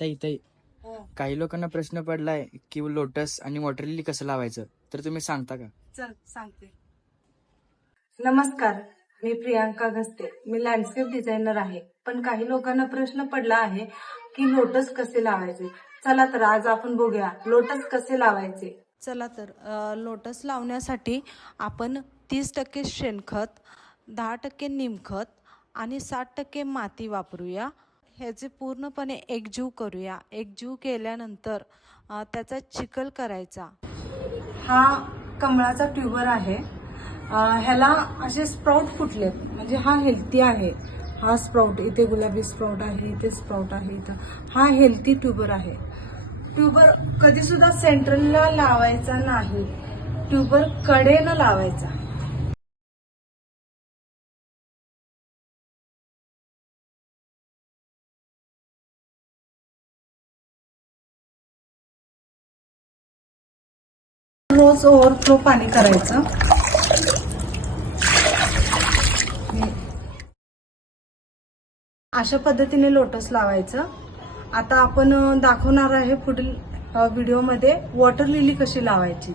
ताई ताई काही लोकांना प्रश्न पडलाय की लोटस आणि वॉटर लिली कसं लावायचं, तर तुम्ही सांगता का? चल सांगते. नमस्कार, मी प्रियांका घस्ते. मी लँडस्केप डिझायनर आहे. पण काही लोकांना प्रश्न पडला आहे की लोटस कसे लावायचे. चला तर आज आपण बघूया लोटस कसे लावायचे. चला तर लोटस लावण्यासाठी आपण 30% शेणखत, 10% निमखत आणि 60% माती वापरूया. ह्याचे पूर्णपणे एकजीव करूया. एकजीव केल्यानंतर त्याचा चिखल करायचा. हा कमळाचा ट्यूबर आहे. ह्याला असे स्प्राउट फुटलेत, म्हणजे हा हेल्थी आहे. हा स्प्राउट, इथे गुलाबी स्प्राउट आहे, इथे स्प्राउट आहे, इथं हा हेल्थी ट्यूबर आहे. ट्यूबर कधी सुद्धा सेंट्रलला लावायचा नाही, ट्यूबर कडेनं लावायचा. रोज ओव्हरफ्लो पाणी करायचं. अशा पद्धतीने लोटस लावायचं. आता आपण दाखवणार आहे पुढील व्हिडिओमध्ये वॉटर लिली कशी लावायची.